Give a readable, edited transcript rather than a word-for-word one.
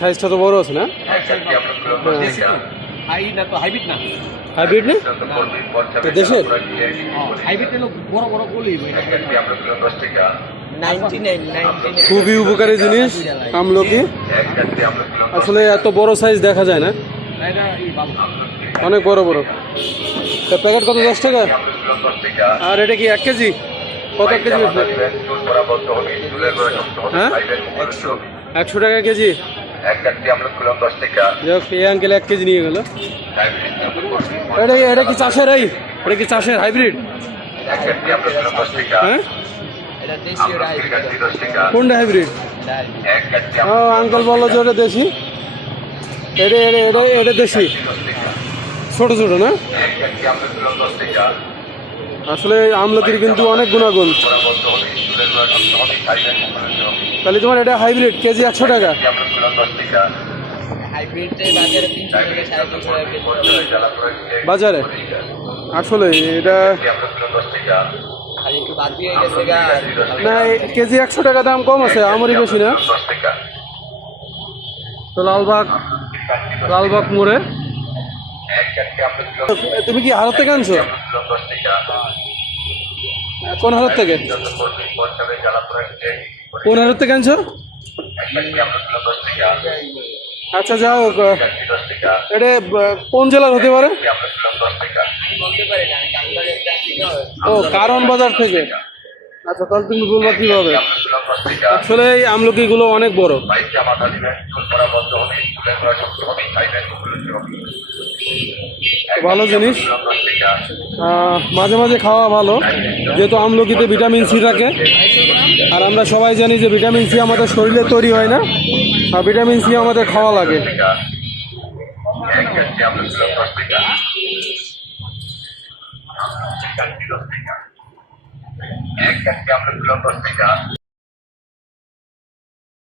সাইজটা তো বড় আছে না? হাইব্রিড না, হাইব্রিড না দেশের? বড় বড় গলি। খুবই উপকারী জিনিস আমলকি। আসলে এত বড় সাইজ দেখা যায় না, অনেক বড় বড়। প্যাকেট কত? 10 টাকা। আর এটা কি 1 কেজি? কত কেজি? হ্যাঁ, 100 টাকা কেজি। এই আঙ্কেল 1 কেজি নিয়ে গেল। এটা কি চাষের? এটা কি চাষের হাইব্রিড? হ্যাঁ, কোনটা হাইব্রিড? ও, আঙ্কেল বললো যে ওটা দেশি। এটা দেশি, ছোট ছোট না? আসলে আমলকির কিন্তু অনেক গুণাগুণ। তাহলে তোমার এটা হাইব্রিড, কেজি 100 টাকা। বাজারে আসলে এটা না, কেজি 100 টাকা, দাম কম আছে, আমারই বেশি না। তো লালবাগ মোড়ে। তুমি কি হারত থেকে আনছো? কোন হারত থেকে? কোন হারত থেকে আনছো? আচ্ছা, যাও। এটা কোন জেলার হতে পারে? ও, কারণ বাজার থেকে। আচ্ছা, তাহলে তুমি বলবা কিভাবে? আসলে এই আমলকিগুলো অনেক বড়, ভালো জিনিস। মাঝে মাঝে খাওয়া ভালো, যেহেতু আমলকিতে ভিটামিন সি থাকে। আর আমরা সবাই জানি যে ভিটামিন সি আমাদের শরীরে তৈরি হয় না, আর ভিটামিন সি আমাদের খাওয়া লাগে।